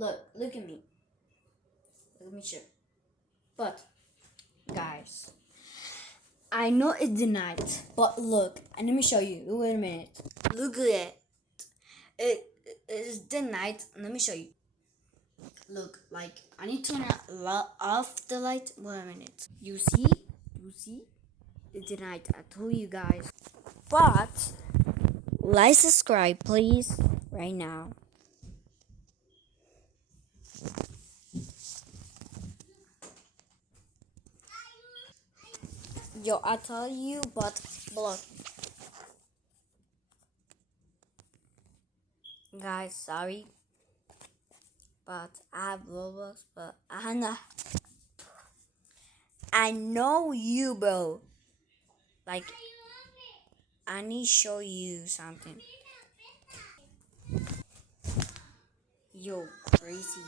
Look at me. Let me show. But guys, I know it's the night, but look, and let me show you. Wait a minute. Look at it. It is the night. Let me show you. Look, like I need to turn off the light. Wait a minute. You see? You see? It's the night. I told you guys. But like, subscribe, please, right now. Yo, I tell you, but block. Guys, sorry, but I have Roblox, but I know you, bro. Like, I need to show you something. Yo, crazy.